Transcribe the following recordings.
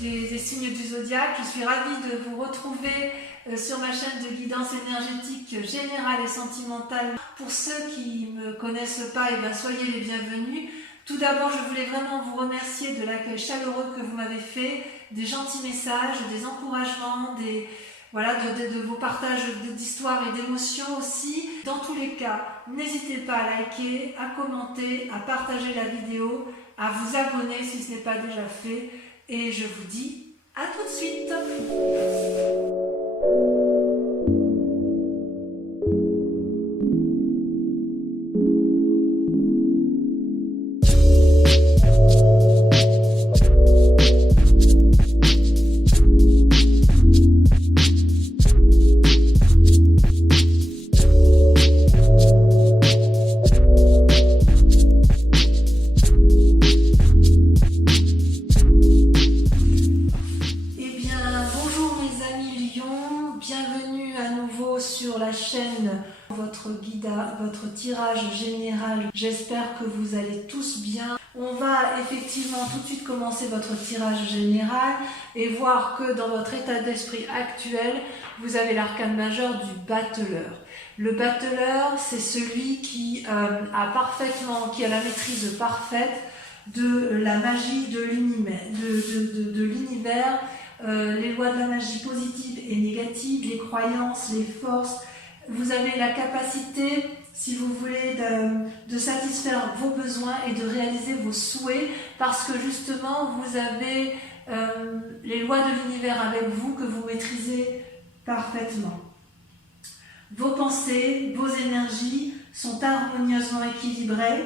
des signes du zodiaque. Je suis ravie de vous retrouver sur ma chaîne de guidance énergétique générale et sentimentale. Pour ceux qui ne me connaissent pas, soyez les bienvenus. Tout d'abord, je voulais vraiment vous remercier de l'accueil chaleureux que vous m'avez fait, des gentils messages, des encouragements, de vos partages d'histoires et d'émotions aussi. Dans tous les cas, n'hésitez pas à liker, à commenter, à partager la vidéo, à vous abonner si ce n'est pas déjà fait. Et je vous dis à tout de suite. Bienvenue à nouveau sur la chaîne, votre tirage général. J'espère que vous allez tous bien. On va effectivement tout de suite commencer votre tirage général et voir que dans votre état d'esprit actuel, vous avez l'arcane majeur du battleur. Le battleur, c'est celui qui a la maîtrise parfaite de la magie de l'univers. Les lois de la magie positive et négative, les croyances, les forces. Vous avez la capacité, si vous voulez, de satisfaire vos besoins et de réaliser vos souhaits parce que justement, vous avez les lois de l'univers avec vous que vous maîtrisez parfaitement. Vos pensées, vos énergies sont harmonieusement équilibrées.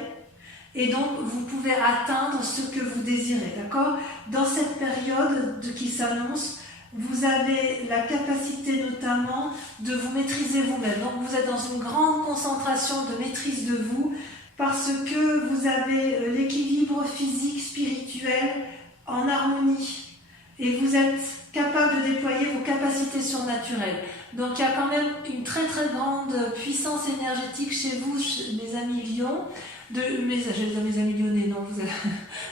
Et donc, vous pouvez atteindre ce que vous désirez, d'accord? Dans cette période qui s'annonce, vous avez la capacité notamment de vous maîtriser vous-même. Donc, vous êtes dans une grande concentration de maîtrise de vous parce que vous avez l'équilibre physique, spirituel en harmonie. Et vous êtes capable de déployer vos capacités surnaturelles. Donc, il y a quand même une très très grande puissance énergétique chez vous, mes amis Lions. Mes amis lyonnais, non,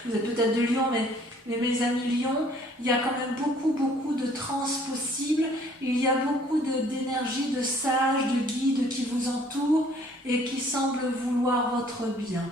vous êtes peut-être de Lyon, mais mes amis Lions, il y a quand même beaucoup de trans possibles, il y a beaucoup d'énergie, de sages, de guides qui vous entourent et qui semblent vouloir votre bien.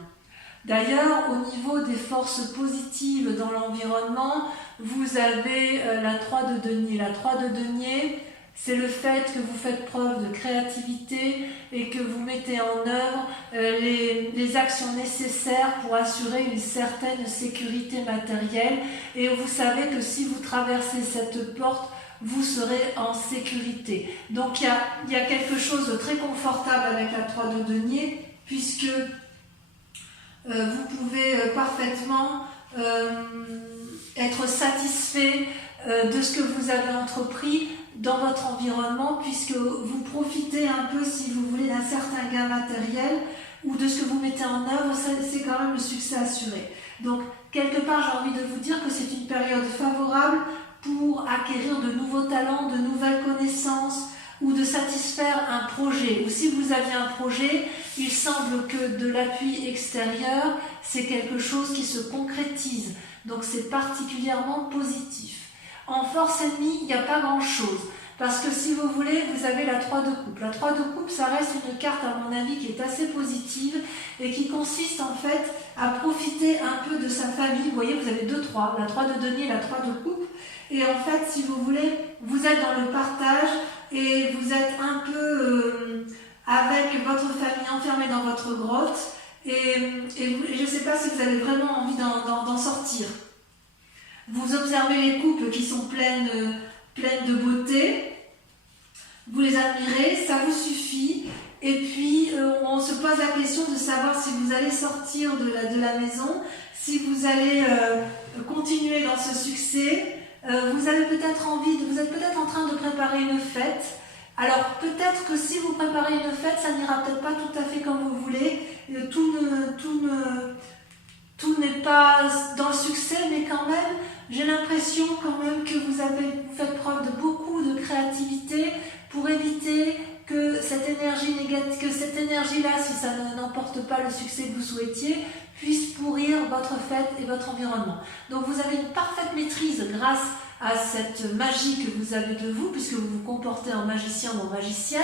D'ailleurs, au niveau des forces positives dans l'environnement, vous avez la 3 de denier. La 3 de denier, c'est le fait que vous faites preuve de créativité et que vous mettez en œuvre les actions nécessaires pour assurer une certaine sécurité matérielle. Et vous savez que si vous traversez cette porte, vous serez en sécurité. Donc il y a quelque chose de très confortable avec la 3 de denier, puisque vous pouvez parfaitement être satisfait de ce que vous avez entrepris dans votre environnement, puisque vous profitez un peu, si vous voulez, d'un certain gain matériel ou de ce que vous mettez en œuvre, c'est quand même le succès assuré. Donc, quelque part, j'ai envie de vous dire que c'est une période favorable pour acquérir de nouveaux talents, de nouvelles connaissances ou de satisfaire un projet. Ou si vous aviez un projet, il semble que de l'appui extérieur, c'est quelque chose qui se concrétise. Donc, c'est particulièrement positif. En force ennemie, il n'y a pas grand-chose. Parce que si vous voulez, vous avez la 3 de coupe. La 3 de coupe, ça reste une carte, à mon avis, qui est assez positive et qui consiste en fait à profiter un peu de sa famille. Vous voyez, vous avez 2 3, la 3 de denier, la 3 de coupe. Et en fait, si vous voulez, vous êtes dans le partage et vous êtes un peu avec votre famille enfermée dans votre grotte. Et je ne sais pas si vous avez vraiment envie d'en sortir. Vous observez les coupes qui sont pleines de beauté, vous les admirez, ça vous suffit, et puis on se pose la question de savoir si vous allez sortir de la maison, si vous allez continuer dans ce succès. Vous êtes peut-être en train de préparer une fête. Alors peut-être que si vous préparez une fête, ça n'ira peut-être pas tout à fait comme vous voulez, tout n'est pas dans le succès, mais quand même, j'ai l'impression quand même que vous faites preuve de beaucoup de créativité pour éviter que cette énergie négative, que cette énergie-là, si ça n'emporte pas le succès que vous souhaitiez, puisse pourrir votre fête et votre environnement. Donc vous avez une parfaite maîtrise grâce à cette magie que vous avez de vous, puisque vous vous comportez en magicien ou en magicienne.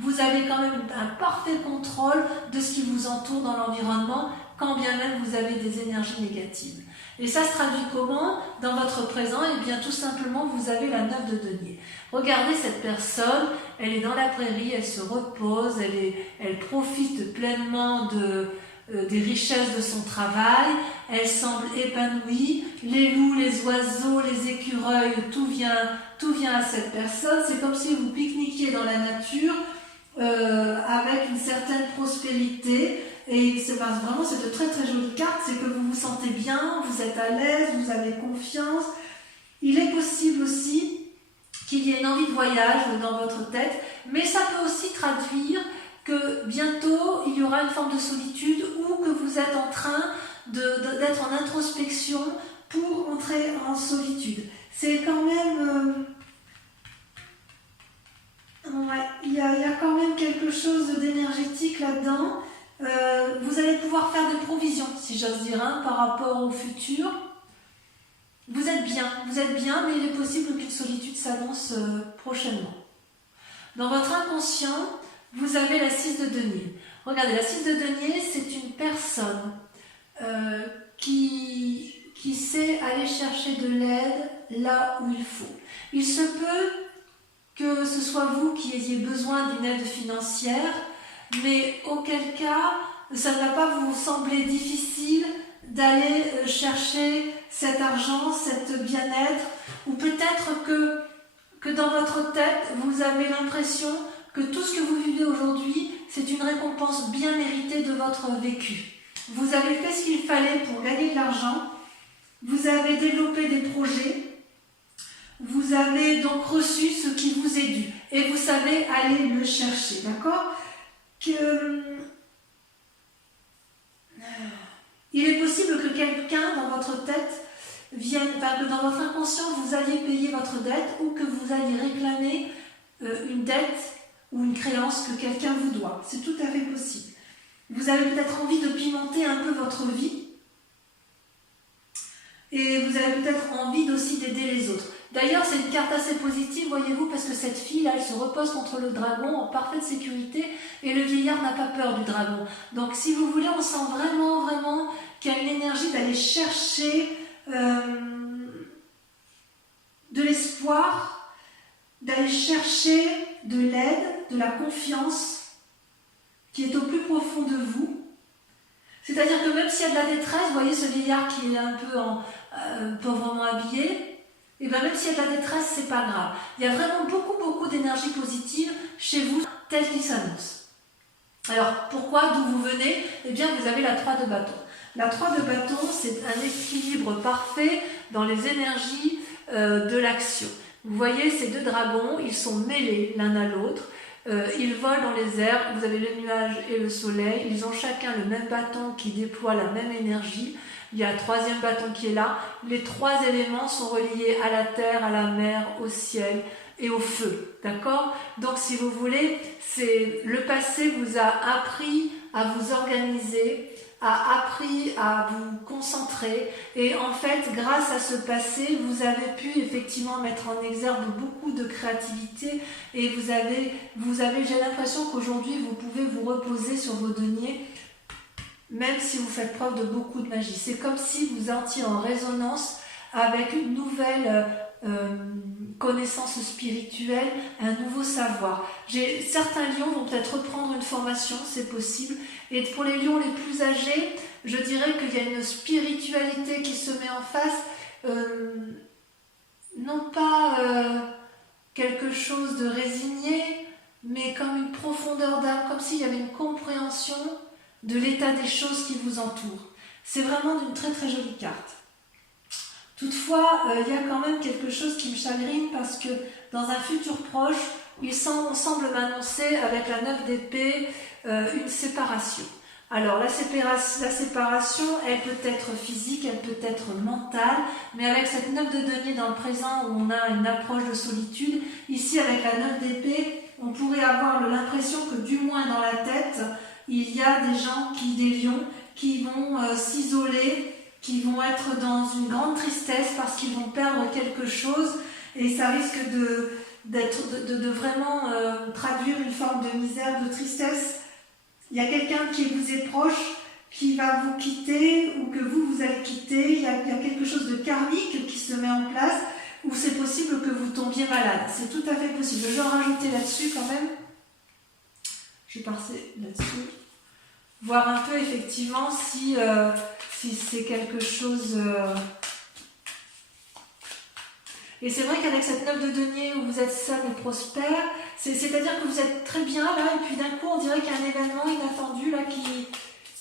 Vous avez quand même un parfait contrôle de ce qui vous entoure dans l'environnement, quand bien même vous avez des énergies négatives. Et ça se traduit comment dans votre présent? Eh bien tout simplement, vous avez la 9 de denier. Regardez cette personne, elle est dans la prairie, elle se repose, elle profite pleinement des richesses de son travail, elle semble épanouie, les loups, les oiseaux, les écureuils, tout vient à cette personne. C'est comme si vous pique-niquiez dans la nature avec une certaine prospérité. Et vraiment, c'est de très très jolies cartes, c'est que vous vous sentez bien, vous êtes à l'aise, vous avez confiance. Il est possible aussi qu'il y ait une envie de voyage dans votre tête, mais ça peut aussi traduire que bientôt il y aura une forme de solitude ou que vous êtes en train d'être en introspection pour entrer en solitude. C'est quand même... ouais, il y a quand même quelque chose d'énergétique là-dedans. Vous allez pouvoir faire des provisions, si j'ose dire, par rapport au futur. Vous êtes bien, mais il est possible qu'une solitude s'annonce prochainement. Dans votre inconscient, vous avez la 6 de denier. Regardez, la 6 de denier, c'est une personne qui sait aller chercher de l'aide là où il faut. Il se peut que ce soit vous qui ayez besoin d'une aide financière, mais auquel cas, ça ne va pas vous sembler difficile d'aller chercher cet argent, cet bien-être, ou peut-être que dans votre tête, vous avez l'impression que tout ce que vous vivez aujourd'hui, c'est une récompense bien méritée de votre vécu. Vous avez fait ce qu'il fallait pour gagner de l'argent, vous avez développé des projets, vous avez donc reçu ce qui vous est dû, et vous savez aller le chercher, d'accord ? Il est possible que quelqu'un dans votre tête vienne, que dans votre inconscient vous alliez payer votre dette ou que vous alliez réclamer une dette ou une créance que quelqu'un vous doit. C'est tout à fait possible. Vous avez peut-être envie de pimenter un peu votre vie et vous avez peut-être envie aussi d'aider les autres. D'ailleurs, c'est une carte assez positive, voyez-vous, parce que cette fille, là, elle se repose contre le dragon en parfaite sécurité et le vieillard n'a pas peur du dragon. Donc, si vous voulez, on sent vraiment, vraiment qu'il y a une énergie d'aller chercher de l'espoir, d'aller chercher de l'aide, de la confiance qui est au plus profond de vous. C'est-à-dire que même s'il y a de la détresse, vous voyez ce vieillard qui est un peu pauvrement habillé, et bien même s'il y a de la détresse, c'est pas grave. Il y a vraiment beaucoup d'énergie positive chez vous, telle qu'il s'annonce. Alors, pourquoi, d'où vous venez? Eh bien, vous avez la 3 de bâton. La 3 de bâton, c'est un équilibre parfait dans les énergies de l'action. Vous voyez ces deux dragons, ils sont mêlés l'un à l'autre. Ils volent dans les airs, vous avez le nuage et le soleil. Ils ont chacun le même bâton qui déploie la même énergie. Il y a un troisième bâton qui est là. Les trois éléments sont reliés à la terre, à la mer, au ciel et au feu. D'accord? Donc si vous voulez, le passé vous a appris à vous organiser, a appris à vous concentrer. Et en fait, grâce à ce passé, vous avez pu effectivement mettre en exergue beaucoup de créativité. Et vous avez j'ai l'impression qu'aujourd'hui, vous pouvez vous reposer sur vos deniers, même si vous faites preuve de beaucoup de magie. C'est comme si vous étiez en résonance avec une nouvelle connaissance spirituelle, un nouveau savoir. Certains lions vont peut-être reprendre une formation, c'est possible. Et pour les lions les plus âgés, je dirais qu'il y a une spiritualité qui se met en face, non pas quelque chose de résigné, mais comme une profondeur d'âme, comme s'il y avait une compréhension de l'état des choses qui vous entourent. C'est vraiment d'une très très jolie carte. Toutefois, il y a quand même quelque chose qui me chagrine parce que dans un futur proche, on semble m'annoncer avec la 9 d'épée une séparation. Alors la séparation, elle peut être physique, elle peut être mentale, mais avec cette 9 de denier dans le présent où on a une approche de solitude, ici avec la 9 d'épée, on pourrait avoir l'impression que du moins dans la tête, il y a des gens, des lions, qui vont s'isoler qui vont être dans une grande tristesse parce qu'ils vont perdre quelque chose et ça risque de vraiment traduire une forme de misère, de tristesse. Il y a quelqu'un qui vous est proche qui va vous quitter ou que vous allez quitter. Il y a quelque chose de karmique qui se met en place ou c'est possible que vous tombiez malade. C'est tout à fait possible. Je vais en rajouter là-dessus quand même. Je vais passer là-dessus. Voir un peu effectivement si c'est quelque chose... Et c'est vrai qu'avec cette 9 de denier où vous êtes seul et prospère, c'est-à-dire que vous êtes très bien là et puis d'un coup on dirait qu'il y a un événement inattendu là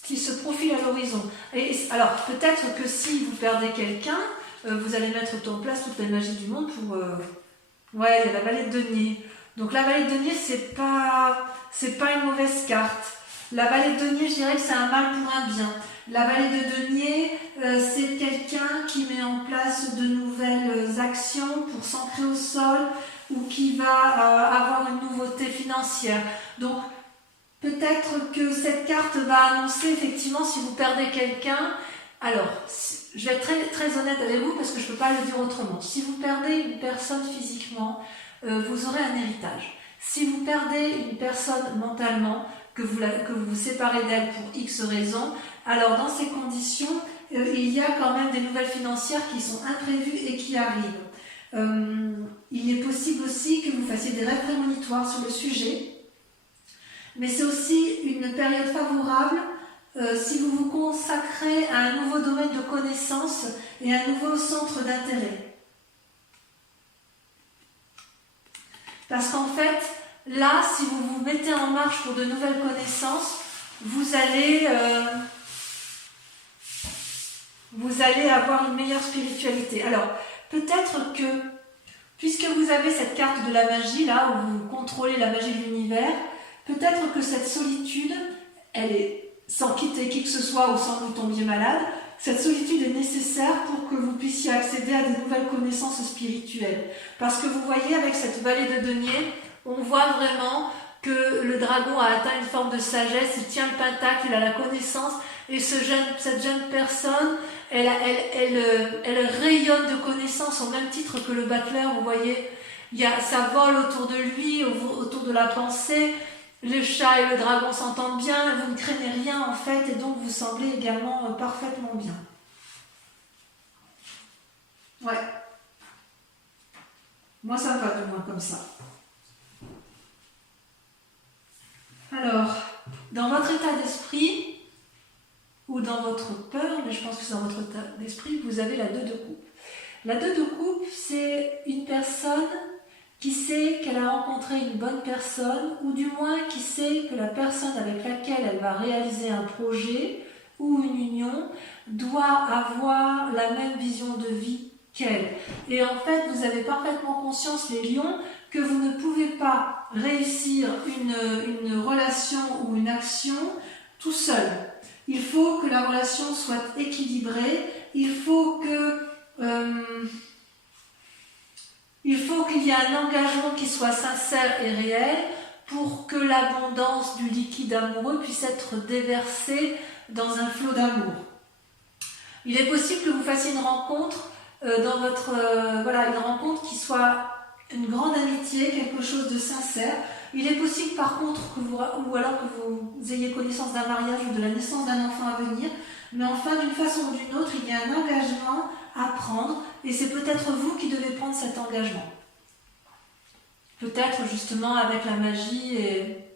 qui se profile à l'horizon. Alors peut-être que si vous perdez quelqu'un, vous allez mettre en place toute la magie du monde pour... Ouais, il y a la vallée de denier. Donc la vallée de denier, c'est pas une mauvaise carte. La vallée de denier, je dirais que c'est un mal pour un bien. La vallée de denier, c'est quelqu'un qui met en place de nouvelles actions pour s'ancrer au sol ou qui va avoir une nouveauté financière. Donc, peut-être que cette carte va annoncer effectivement si vous perdez quelqu'un. Alors, je vais être très, très honnête avec vous parce que je ne peux pas le dire autrement. Si vous perdez une personne physiquement, vous aurez un héritage. Si vous perdez une personne mentalement, que vous vous séparez d'elle pour X raisons, alors dans ces conditions, il y a quand même des nouvelles financières qui sont imprévues et qui arrivent. Il est possible aussi que vous fassiez des rêves prémonitoires sur le sujet, mais c'est aussi une période favorable si vous vous consacrez à un nouveau domaine de connaissances et à un nouveau centre d'intérêt. Parce qu'en fait, là, si vous vous mettez en marche pour de nouvelles connaissances, vous allez avoir une meilleure spiritualité. Alors, peut-être que, puisque vous avez cette carte de la magie, là, où vous contrôlez la magie de l'univers, peut-être que cette solitude, elle est, sans quitter qui que ce soit ou sans que vous tombiez malade, cette solitude est nécessaire pour que vous puissiez accéder à de nouvelles connaissances spirituelles. Parce que vous voyez, avec cette vallée de denier, on voit vraiment que le dragon a atteint une forme de sagesse, il tient le pentacle, il a la connaissance, et cette jeune personne, elle rayonne de connaissances au même titre que le battleur, vous voyez, ça vole autour de lui, autour de la pensée, le chat et le dragon s'entendent bien, vous ne craignez rien en fait, et donc vous semblez également parfaitement bien. Ouais. Moi ça me va du moins comme ça. Alors, dans votre état d'esprit, ou dans votre peur, mais je pense que c'est dans votre état d'esprit, vous avez la 2 de coupe. La 2 de coupe, c'est une personne qui sait qu'elle a rencontré une bonne personne, ou du moins qui sait que la personne avec laquelle elle va réaliser un projet ou une union doit avoir la même vision de vie qu'elle. Et en fait, vous avez parfaitement conscience, les lions, que vous ne pouvez pas réussir une relation ou une action tout seul. Il faut que la relation soit équilibrée, il faut qu'il y ait un engagement qui soit sincère et réel pour que l'abondance du liquide amoureux puisse être déversée dans un flot d'amour. Il est possible que vous fassiez une rencontre une rencontre qui soit une grande amitié, quelque chose de sincère. Il est possible par contre ou alors que vous ayez connaissance d'un mariage ou de la naissance d'un enfant à venir, mais enfin d'une façon ou d'une autre, il y a un engagement à prendre et c'est peut-être vous qui devez prendre cet engagement. Peut-être justement avec la magie et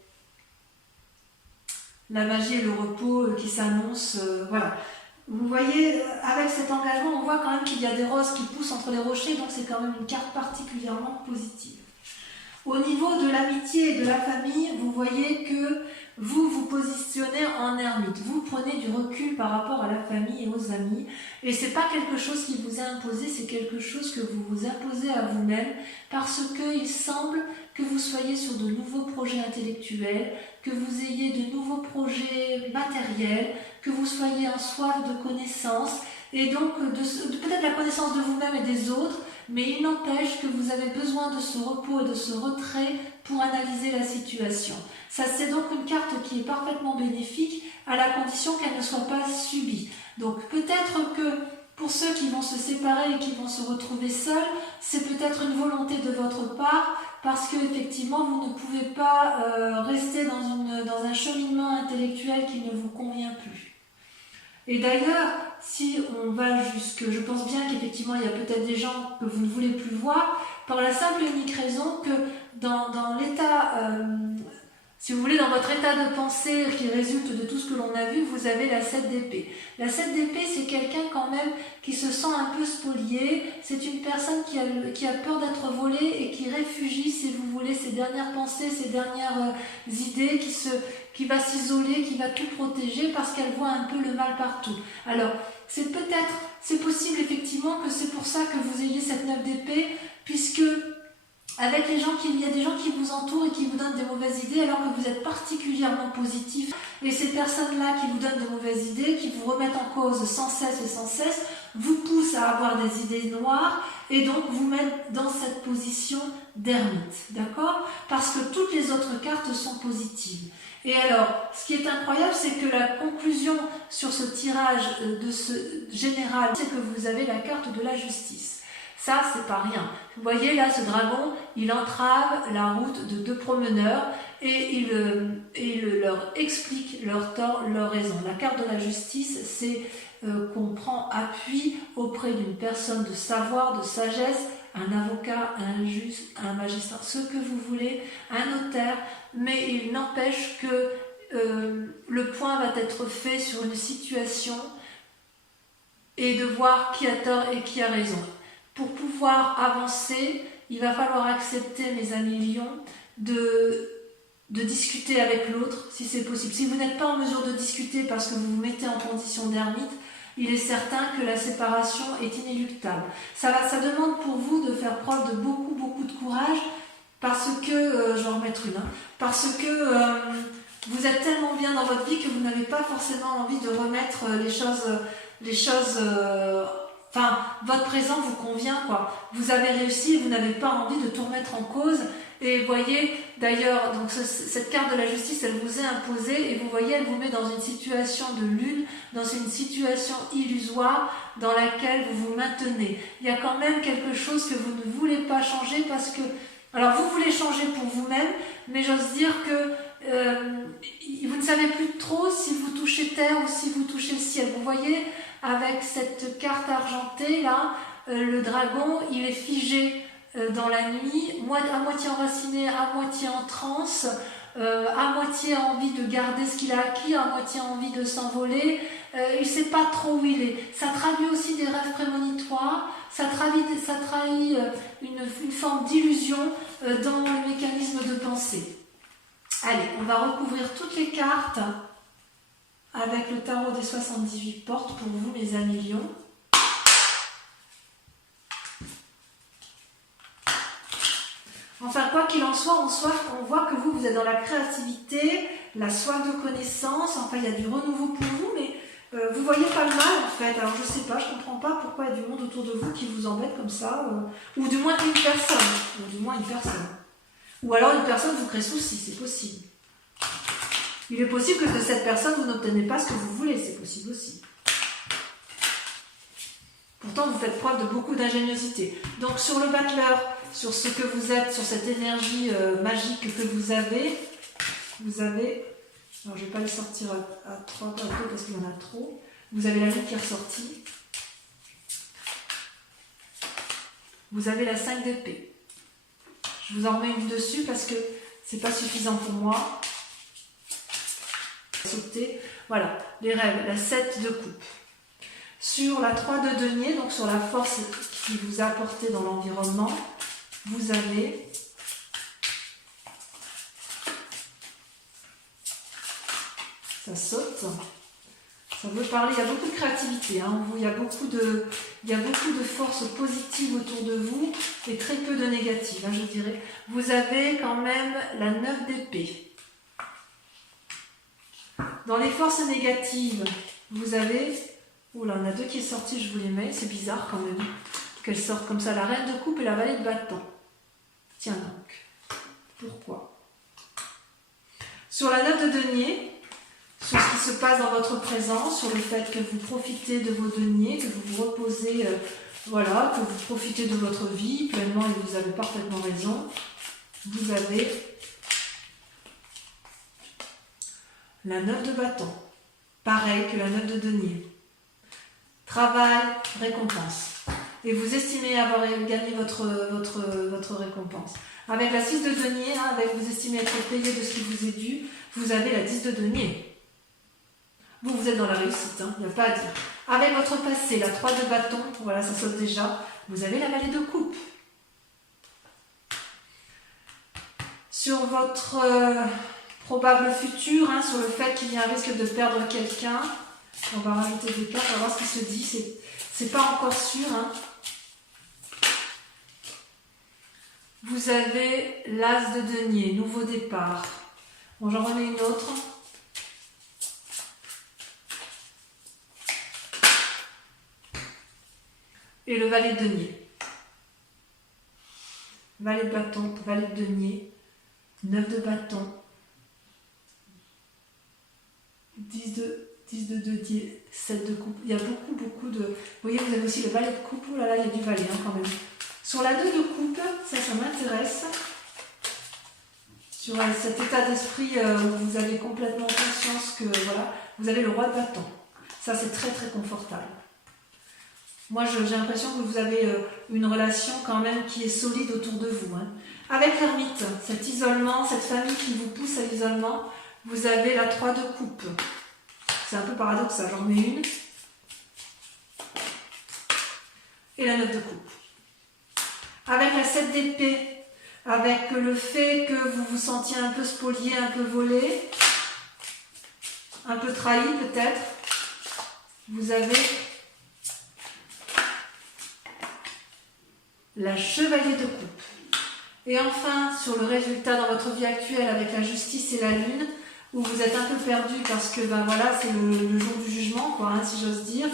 le repos qui s'annoncent, voilà. Vous voyez, avec cet engagement, on voit quand même qu'il y a des roses qui poussent entre les rochers, donc c'est quand même une carte particulièrement positive. Au niveau de l'amitié et de la famille, vous voyez que vous vous positionnez en ermite. Vous prenez du recul par rapport à la famille et aux amis. Et ce n'est pas quelque chose qui vous est imposé, c'est quelque chose que vous vous imposez à vous-même parce qu'il semble que vous soyez sur de nouveaux projets intellectuels, que vous ayez de nouveaux projets matériels, que vous soyez en soif de connaissances et donc peut-être la connaissance de vous-même et des autres, mais il n'empêche que vous avez besoin de ce repos et de ce retrait pour analyser la situation. Ça, c'est donc une carte qui est parfaitement bénéfique à la condition qu'elle ne soit pas subie. Donc peut-être que pour ceux qui vont se séparer et qui vont se retrouver seuls, c'est peut-être une volonté de votre part, parce que effectivement vous ne pouvez pas rester dans un cheminement intellectuel qui ne vous convient plus. Et d'ailleurs, si on va jusque, je pense bien qu'effectivement il y a peut-être des gens que vous ne voulez plus voir, par la simple et unique raison que dans l'état, si vous voulez, dans votre état de pensée qui résulte de tout ce que l'on a vu, vous avez la 7 d'épée. La 7 d'épée, c'est quelqu'un quand même qui se sent un peu spolié, c'est une personne qui a peur d'être volée et qui réfugie, si vous voulez, ses dernières pensées, ses dernières idées, qui va s'isoler, qui va tout protéger parce qu'elle voit un peu le mal partout. Alors, c'est possible effectivement que c'est pour ça que vous ayez cette 9 d'épée, puisque avec les gens il y a des gens qui vous entourent et qui vous donnent des mauvaises idées alors que vous êtes particulièrement positif. Et ces personnes-là qui vous donnent de mauvaises idées, qui vous remettent en cause sans cesse, vous poussent à avoir des idées noires et donc vous mettent dans cette position d'ermite. D'accord? Parce que toutes les autres cartes sont positives. Et alors, ce qui est incroyable, c'est que la conclusion sur ce tirage de ce général, c'est que vous avez la carte de la justice. Ça, c'est pas rien. Vous voyez là, ce dragon, il entrave la route de 2 promeneurs et il leur explique leur tort, leur raison. La carte de la justice, c'est qu'on prend appui auprès d'une personne de savoir, de sagesse, un avocat, un juge, un magistrat, ce que vous voulez, un notaire, mais il n'empêche que le point va être fait sur une situation et de voir qui a tort et qui a raison. Pour pouvoir avancer, il va falloir accepter, mes amis lions, de discuter avec l'autre, si c'est possible. Si vous n'êtes pas en mesure de discuter parce que vous vous mettez en condition d'ermite, il est certain que la séparation est inéluctable. Ça demande pour vous de faire preuve de beaucoup de courage, parce que, je vais en remettre une, parce que vous êtes tellement bien dans votre vie que vous n'avez pas forcément envie de remettre les choses enfin, votre présent vous convient, quoi. Vous avez réussi, vous n'avez pas envie de tout remettre en cause. Et vous voyez, d'ailleurs, donc cette carte de la justice, elle vous est imposée, et vous voyez, elle vous met dans une situation de lune, dans une situation illusoire dans laquelle vous vous maintenez. Il y a quand même quelque chose que vous ne voulez pas changer parce que, alors vous voulez changer pour vous-même, mais j'ose dire que vous ne savez plus trop si vous touchez terre ou si vous touchez le ciel. Vous voyez, avec cette carte argentée là, le dragon, il est figé dans la nuit, à moitié enraciné, à moitié en transe, à moitié envie de garder ce qu'il a acquis, à moitié envie de s'envoler. Il ne sait pas trop où il est. Ça traduit aussi des rêves prémonitoires, ça trahit une forme d'illusion dans le mécanisme de pensée. Allez, on va recouvrir toutes les cartes avec le tarot des 78 portes pour vous, mes amis lions. Enfin, quoi qu'il en soit, on voit que vous êtes dans la créativité, la soif de connaissance, enfin il y a du renouveau pour vous, mais vous voyez pas le mal en fait. Alors je sais pas, je comprends pas pourquoi il y a du monde autour de vous qui vous embête comme ça, ou du moins une personne. Ou alors une personne vous crée souci, c'est possible. Il est possible que de cette personne, vous n'obtenez pas ce que vous voulez, c'est possible aussi. Pourtant, vous faites preuve de beaucoup d'ingéniosité. Donc, sur le battleur, sur ce que vous êtes, sur cette énergie magique que vous avez, alors je ne vais pas les sortir à 3 bateaux parce qu'il y en a trop, vous avez la lune qui est ressortie, vous avez la 5 d'épée. Je vous en remets une dessus parce que c'est pas suffisant pour moi. Sauter. Voilà, les rêves, la 7 de coupe. Sur la 3 de denier, donc sur la force qui vous a apporté dans l'environnement, vous avez ça saute. Ça veut parler, il y a beaucoup de créativité, hein. Il y a beaucoup de forces positives autour de vous et très peu de négatives, hein, je dirais. Vous avez quand même la 9 d'épée. Dans les forces négatives, vous avez... Oula, on a 2 qui est sorti, je vous les mets. C'est bizarre quand même qu'elles sortent comme ça. La reine de coupe et la vallée de bâton. Tiens donc. Pourquoi? Sur la 9 de denier, sur ce qui se passe dans votre présent, sur le fait que vous profitez de vos deniers, que vous vous reposez, voilà, que vous profitez de votre vie pleinement et vous avez parfaitement raison. Vous avez la 9 de bâton, pareil que la 9 de denier. Travail, récompense. Et vous estimez avoir gagné votre récompense. Avec la 6 de denier, hein, vous estimez être payé de ce qui vous est dû, vous avez la 10 de denier. Vous êtes dans la réussite, il n'y a pas à dire. Avec votre passé, la 3 de bâton, voilà, ça saute déjà, vous avez la vallée de coupe. Sur votre probable futur, hein, sur le fait qu'il y a un risque de perdre quelqu'un, on va rajouter des cartes, on va voir ce qui se dit, c'est pas encore sûr. Hein. Vous avez l'as de denier, nouveau départ. Bon, j'en remets une autre. Et le valet de denier. Valet de bâton, valet de denier, 9 de bâton, 10 de denier, 7 de coupe. Il y a beaucoup de... Vous voyez, vous avez aussi le valet de coupe. Oh là là, il y a du valet hein, quand même. Sur la 2 de coupe, ça m'intéresse. Sur cet état d'esprit où vous avez complètement conscience que voilà, vous avez le roi de bâton. Ça, c'est très très confortable. Moi, j'ai l'impression que vous avez une relation quand même qui est solide autour de vous. Hein. Avec l'ermite, cet isolement, cette famille qui vous pousse à l'isolement, vous avez la 3 de coupe. C'est un peu paradoxal, j'en mets une. Et la 9 de coupe. Avec la 7 d'épée, avec le fait que vous vous sentiez un peu spolié, un peu volé, un peu trahi peut-être, vous avez la chevalier de coupe. Et enfin, sur le résultat dans votre vie actuelle avec la justice et la lune, où vous êtes un peu perdu parce que ben voilà, c'est le jour du jugement, quoi, hein, si j'ose dire.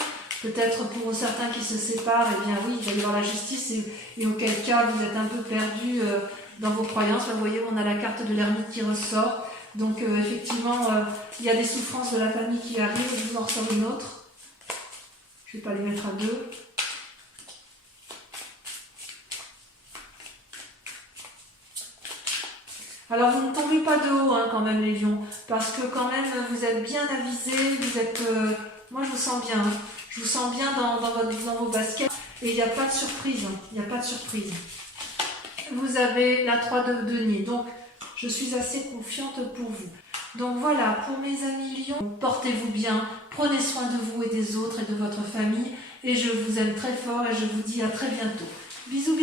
Peut-être pour certains qui se séparent, eh bien oui, il va y avoir la justice et auquel cas vous êtes un peu perdu dans vos croyances. Là, vous voyez, on a la carte de l'ermite qui ressort. Donc effectivement, il y a des souffrances de la famille qui arrivent. Je vous en ressors une autre. Je ne vais pas les mettre à deux. Alors vous ne tombez pas de haut hein, quand même les lions, parce que quand même vous êtes bien avisés, vous êtes... moi je vous sens bien, hein. Je vous sens bien dans vos baskets et il n'y a pas de surprise, hein. Il n'y a pas de surprise. Vous avez la 3 de denier, donc je suis assez confiante pour vous. Donc voilà, pour mes amis lions, portez-vous bien, prenez soin de vous et des autres et de votre famille et je vous aime très fort et je vous dis à très bientôt. Bisous bisous.